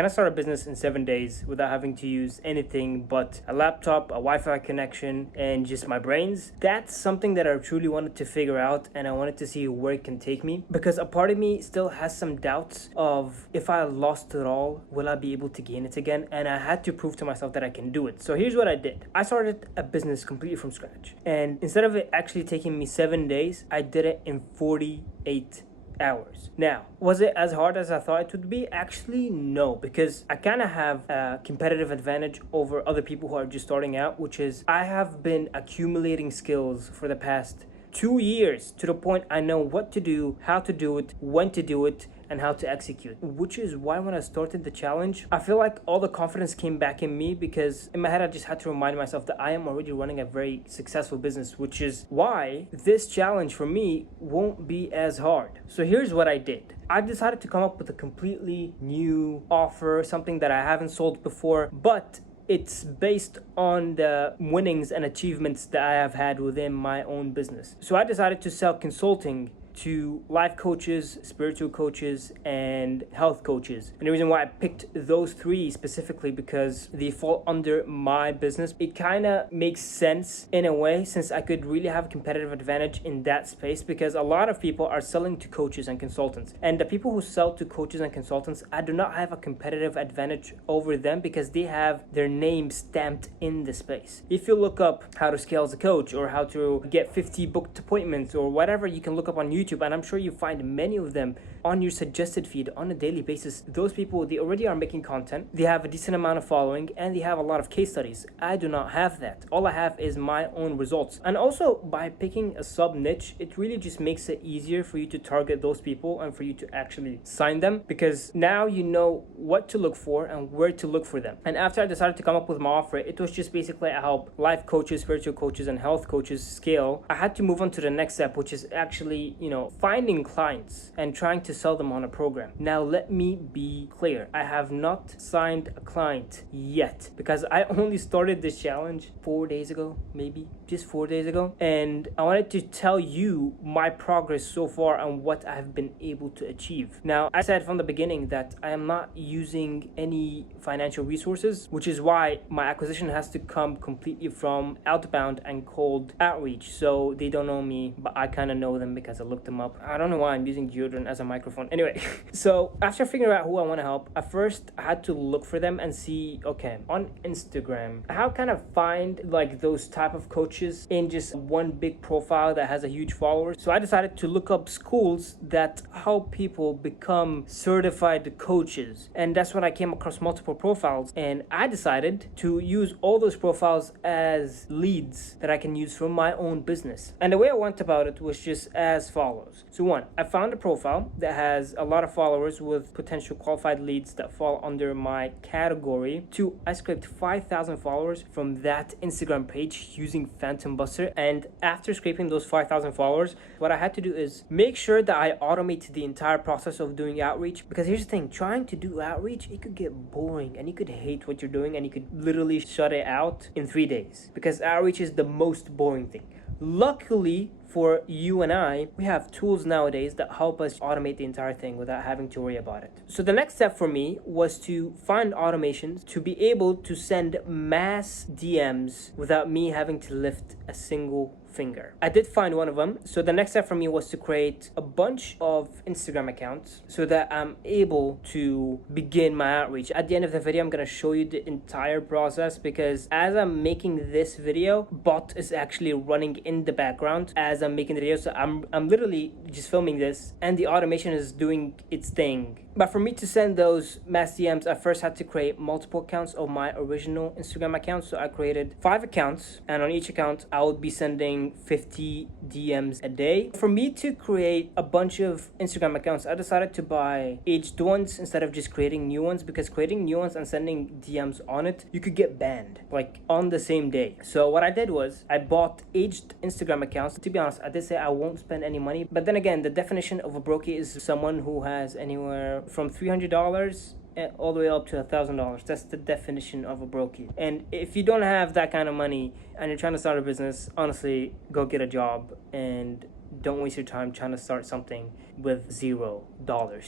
Can I start a business in 7 days without having to use anything but a laptop, a Wi-Fi connection, and just my brains? That's something that I truly wanted to figure out, and I wanted to see where it can take me, because a part of me still has some doubts of, if I lost it all, will I be able to gain it again? And I had to prove to myself that I can do it. So here's what I did. I started a business completely from scratch, and instead of it actually taking me 7 days, I did it in 48 hours. Now, was it as hard as I thought it would be? Actually, no, because I kind of have a competitive advantage over other people who are just starting out, which is I have been accumulating skills for the past 2 years to the point I know what to do, how to do it, when to do it, and how to execute. Which is why when I started the challenge, I feel like all the confidence came back in me, because in my head I just had to remind myself that I am already running a very successful business, which is why this challenge for me won't be as hard. So here's what I did. I decided to come up with a completely new offer, something that I haven't sold before, but it's based on the winnings and achievements that I have had within my own business. So I decided to sell consulting to life coaches, spiritual coaches, and health coaches. And the reason why I picked those three specifically, because they fall under my business. It kind of makes sense in a way, since I could really have a competitive advantage in that space, because a lot of people are selling to coaches and consultants. And the people who sell to coaches and consultants, I do not have a competitive advantage over them, because they have their name stamped in the space. If you look up how to scale as a coach, or how to get 50 booked appointments, or whatever you can look up on YouTube, and I'm sure you find many of them on your suggested feed on a daily basis. Those people, they already are making content, they have a decent amount of following, and they have a lot of case studies. I do not have that. All I have is my own results. And also, by picking a sub niche, it really just makes it easier for you to target those people and for you to actually sign them, because now you know what to look for and where to look for them. And after I decided to come up with my offer, it was just basically I help life coaches, spiritual coaches, and health coaches scale. I had to move on to the next step, which is actually, finding clients and trying to sell them on a program. Now, let me be clear. I have not signed a client yet, because I only started this challenge 4 days ago, maybe just 4 days ago. And I wanted to tell you my progress so far and what I've been able to achieve. Now, I said from the beginning that I am not using any financial resources, which is why my acquisition has to come completely from outbound and cold outreach. So they don't know me, but I kind of know them because I looked them up. I don't know why I'm using deodorant as a microphone. Anyway, so after figuring out who I want to help, at first I had to look for them and see, okay, on Instagram, how can I find like those type of coaches in just one big profile that has a huge follower? So I decided to look up schools that help people become certified coaches. And that's when I came across multiple profiles, and I decided to use all those profiles as leads that I can use for my own business. And the way I went about it was just as follows. So one, I found a profile that has a lot of followers with potential qualified leads that fall under my category. Two, I scraped 5,000 followers from that Instagram page using Phantom Buster. And after scraping those 5,000 followers, what I had to do is make sure that I automate the entire process of doing outreach. Because here's the thing, trying to do outreach, it could get boring and you could hate what you're doing and you could literally shut it out in 3 days, because outreach is the most boring thing. Luckily for you and I, we have tools nowadays that help us automate the entire thing without having to worry about it. So the next step for me was to find automations to be able to send mass DMs without me having to lift a single finger. I did find one of them. So the next step for me was to create a bunch of Instagram accounts so that I'm able to begin my outreach. At the end of the video, I'm going to show you the entire process, because as I'm making this video, bot is actually running in the background as I'm making the video. So I'm literally just filming this and the automation is doing its thing. But for me to send those mass DMs, I first had to create multiple accounts of my original Instagram account. So I created 5 accounts, and on each account, I would be sending 50 DMs a day. For me to create a bunch of Instagram accounts, I decided to buy aged ones instead of just creating new ones, because creating new ones and sending DMs on it, you could get banned like on the same day. So what I did was I bought aged Instagram accounts. To be honest, I did say I won't spend any money, but then again, the definition of a brokie is someone who has anywhere from $300 all the way up to $1,000. That's the definition of a brokie. And if you don't have that kind of money and you're trying to start a business, honestly, go get a job and don't waste your time trying to start something with $0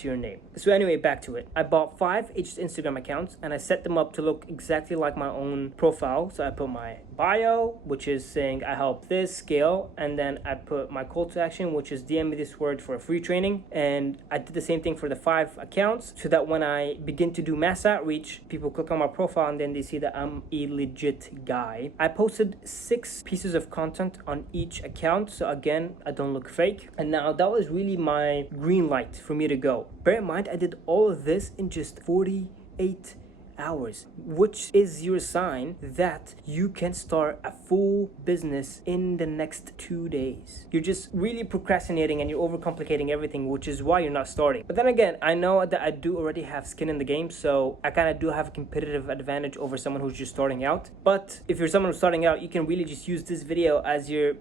to your name. So anyway, back to it. I bought 5 each Instagram accounts and I set them up to look exactly like my own profile. So I put my bio, which is saying I help this scale, and then I put my call to action, which is DM me this word for a free training. And I did the same thing for the 5 accounts so that when I begin to do mass outreach, people click on my profile and then they see that I'm a legit guy. I posted 6 pieces of content on each account, so again, I don't look fake. And now that was really my green light for me to go. Bear in mind, I did all of this in just 48 hours, which is your sign that you can start a full business in the next 2 days. You're just really procrastinating and you're overcomplicating everything, which is why you're not starting. But then again, I know that I do already have skin in the game, so I kind of do have a competitive advantage over someone who's just starting out. But if you're someone who's starting out, you can really just use this video as your,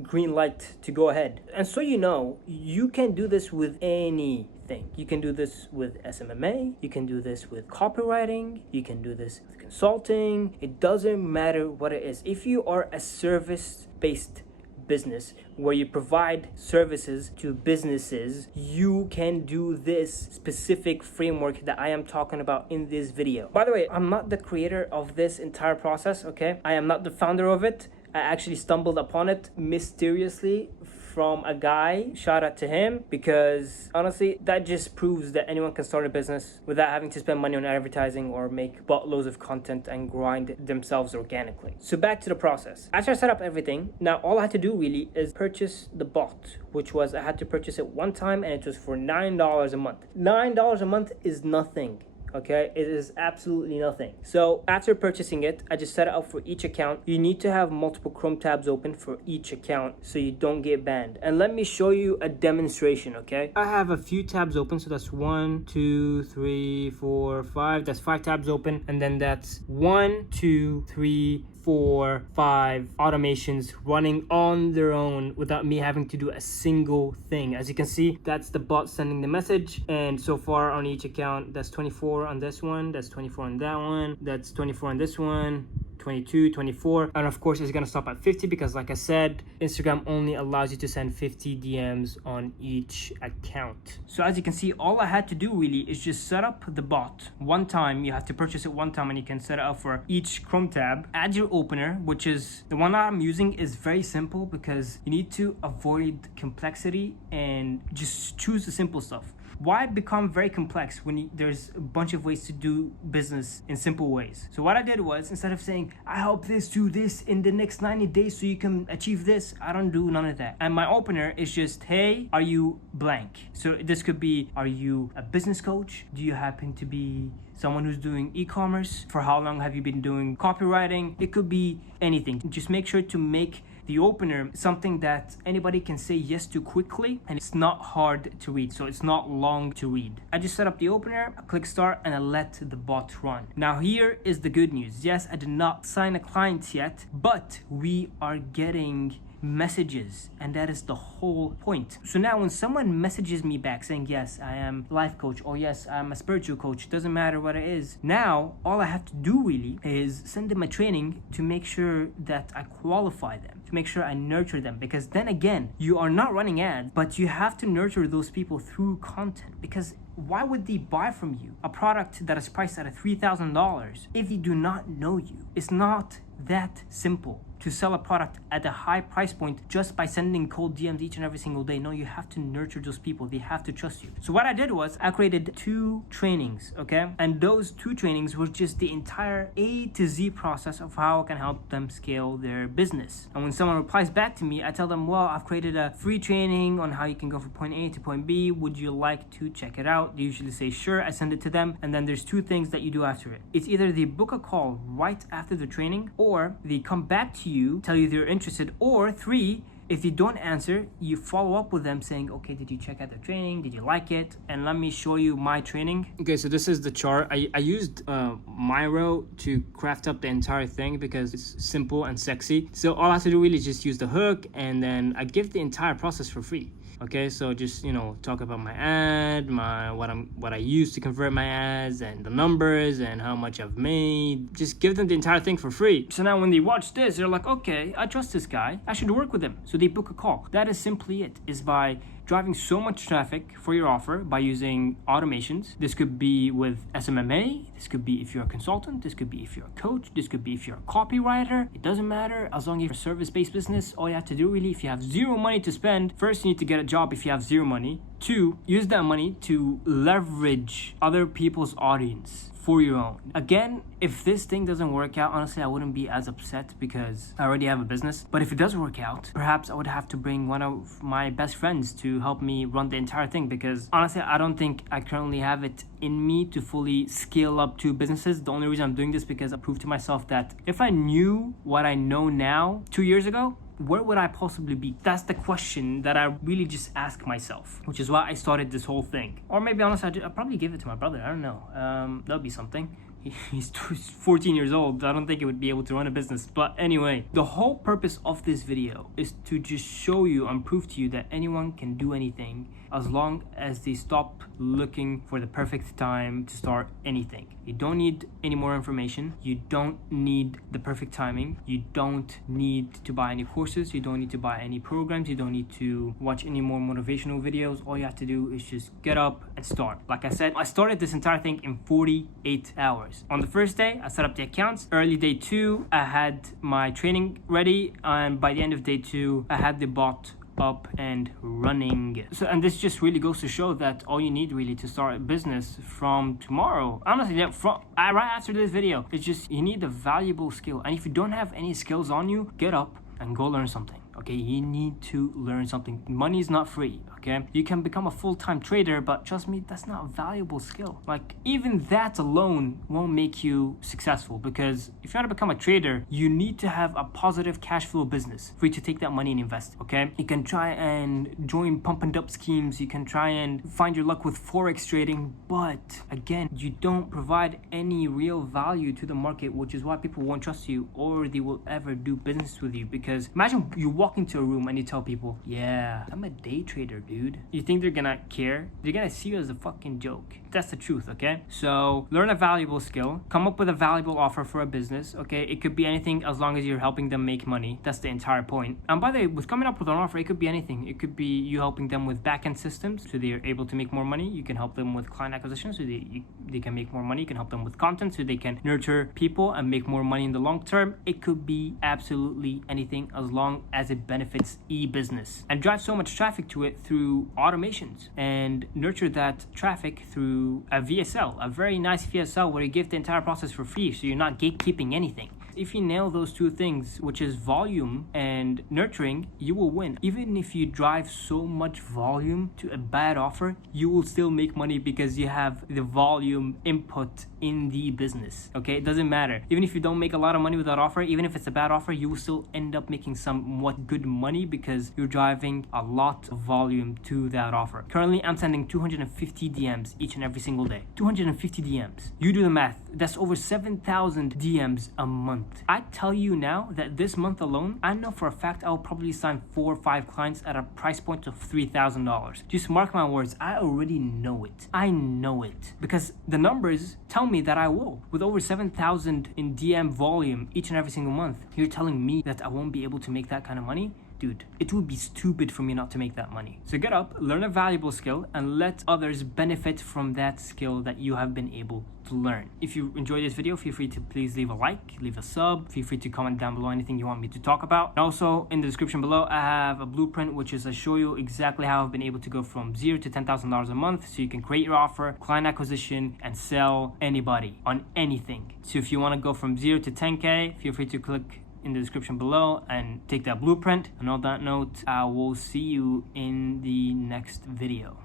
green light to go ahead. And so you can do this with anything. You can do this with SMMA, you can do this with copywriting, you can do this with consulting. It doesn't matter what it is. If you are a service-based business where you provide services to businesses, you can do this specific framework that I am talking about in this video. By the way, I'm not the creator of this entire process, okay? I am not the founder of it. I actually stumbled upon it mysteriously from a guy. Shout out to him, because honestly, that just proves that anyone can start a business without having to spend money on advertising or make buttloads of content and grind themselves organically. So back to the process. After I set up everything, now all I had to do really is purchase the bot, which was I had to purchase it one time and it was for $9 a month. $9 a month is nothing. Okay, it is absolutely nothing. So after purchasing it, I just set it up for each account. You need to have multiple Chrome tabs open for each account so you don't get banned. And let me show you a demonstration, okay? I have a few tabs open, so that's 1, 2, 3, 4, 5. That's 5 tabs open, and then that's 1, 2, 3, 4, 5 automations running on their own without me having to do a single thing. As you can see, that's the bot sending the message, and so far on each account, that's 24 on this one, that's 24 on that one, that's 24 on this one, 22, 24, and of course it's gonna stop at 50 because, like I said, Instagram only allows you to send 50 DMs on each account. So as you can see, all I had to do really is just set up the bot one time. You have to purchase it one time and you can set it up for each Chrome tab. Add your opener, which is the one that I'm using, is very simple because you need to avoid complexity and just choose the simple stuff. Why become very complex when there's a bunch of ways to do business in simple ways? So what I did was, instead of saying, I help this do this in the next 90 days so you can achieve this, I don't do none of that. And my opener is just, hey, are you blank? So this could be, are you a business coach? Do you happen to be someone who's doing e-commerce? For how long have you been doing copywriting? It could be anything. Just make sure to make the opener something that anybody can say yes to quickly, and it's not hard to read, so it's not long to read. I just set up the opener, I click start, and I let the bot run. Now here is the good news. Yes, I did not sign a client yet, but we are getting messages, and that is the whole point. So now when someone messages me back saying, yes, I am a life coach, or yes, I'm a spiritual coach, doesn't matter what it is, now all I have to do really is send them a training to make sure that I qualify them, to make sure I nurture them, because then again, you are not running ads, but you have to nurture those people through content. Because why would they buy from you a product that is priced at $3,000 if they do not know you? It's not that simple to sell a product at a high price point just by sending cold DMs each and every single day. No, you have to nurture those people. They have to trust you. So what I did was I created 2 trainings, okay? And those 2 trainings were just the entire A to Z process of how I can help them scale their business. And when someone replies back to me, I tell them, well, I've created a free training on how you can go from point A to point B. Would you like to check it out? They usually say, sure. I send it to them. And then there's 2 things that you do after it. It's either they book a call right after the training, or they come back to you, tell you they're interested, or 3, if you don't answer, you follow up with them saying, okay, did you check out the training? Did you like it? And let me show you my training. Okay, so this is the chart. I used Miro to craft up the entire thing because it's simple and sexy. So all I have to do really is just use the hook, and then I give the entire process for free. Okay, so just, talk about my ad, what I use to convert my ads, and the numbers, and how much I've made. Just give them the entire thing for free. So now when they watch this, they're like, okay, I trust this guy. I should work with him. So they book a call. That is simply it, is by driving so much traffic for your offer by using automations. This could be with SMMA, this could be if you're a consultant, this could be if you're a coach, this could be if you're a copywriter. It doesn't matter, as long as you're a service-based business. All you have to do really, if you have zero money to spend, first you need to get a job if you have zero money. 2, use that money to leverage other people's audience for your own. Again, if this thing doesn't work out, honestly, I wouldn't be as upset because I already have a business. But if it does work out, perhaps I would have to bring one of my best friends to help me run the entire thing, because honestly, I don't think I currently have it in me to fully scale up 2 businesses. The only reason I'm doing this because I proved to myself that if I knew what I know now 2 years ago, where would I possibly be? That's the question that I really just ask myself, which is why I started this whole thing. Or maybe honestly, I'd probably give it to my brother. I don't know. That'll be something. He's 14 years old. I don't think he would be able to run a business. But anyway, the whole purpose of this video is to just show you and prove to you that anyone can do anything as long as they stop looking for the perfect time to start anything. You don't need any more information. You don't need the perfect timing. You don't need to buy any courses. You don't need to buy any programs. You don't need to watch any more motivational videos. All you have to do is just get up and start. Like I said, I started this entire thing in 48 hours. On the first day, I set up the accounts. Early day 2, I had my training ready. And by the end of day 2, I had the bot up and running. So, and this just really goes to show that all you need really to start a business from tomorrow, honestly, right after this video, it's just you need a valuable skill. And if you don't have any skills on you, get up and go learn something. Okay, you need to learn something. Money is not free. Okay, you can become a full-time trader, but trust me, that's not a valuable skill. Like, even that alone won't make you successful, because if you want to become a trader, you need to have a positive cash flow business for you to take that money and invest. Okay, you can try and join pump and dump schemes, you can try and find your luck with forex trading, but again, you don't provide any real value to the market, which is why people won't trust you or they will ever do business with you. Because imagine you walk into a room and you tell people, yeah, I'm a day trader, dude. You think they're gonna care? They're gonna see you as a fucking joke. That's the truth, okay? So learn a valuable skill, come up with a valuable offer for a business, okay? It could be anything as long as you're helping them make money. That's the entire point. And by the way, with coming up with an offer, it could be anything. It could be you helping them with back-end systems so they're able to make more money. You can help them with client acquisition so they can make more money. You can help them with content so they can nurture people and make more money in the long term. It could be absolutely anything as long as it benefits e-business. And drive so much traffic to it through automations and nurture that traffic through a VSL, a very nice VSL where you give the entire process for free, so you're not gatekeeping anything. If you nail those 2 things, which is volume and nurturing, you will win. Even if you drive so much volume to a bad offer, you will still make money because you have the volume input in the business. Okay, it doesn't matter. Even if you don't make a lot of money with that offer, even if it's a bad offer, you will still end up making somewhat good money because you're driving a lot of volume to that offer. Currently, I'm sending 250 DMs each and every single day. 250 DMs. You do the math. That's over 7,000 DMs a month. I tell you now that this month alone, I know for a fact I'll probably sign 4 or 5 clients at a price point of $3,000. Just mark my words, I already know it. I know it. Because the numbers tell me that I will. With over 7,000 in DM volume each and every single month, you're telling me that I won't be able to make that kind of money? Dude, it would be stupid for me not to make that money. So get up, learn a valuable skill, and let others benefit from that skill that you have been able to learn. If you enjoyed this video, feel free to please leave a like, leave a sub, feel free to comment down below anything you want me to talk about. And also in the description below, I have a blueprint which is I show you exactly how I've been able to go from $0 to $10,000 a month, so you can create your offer, client acquisition, and sell anybody on anything. So if you want to go from 0 to 10K, feel free to click in the description below and take that blueprint. And on that note, I will see you in the next video.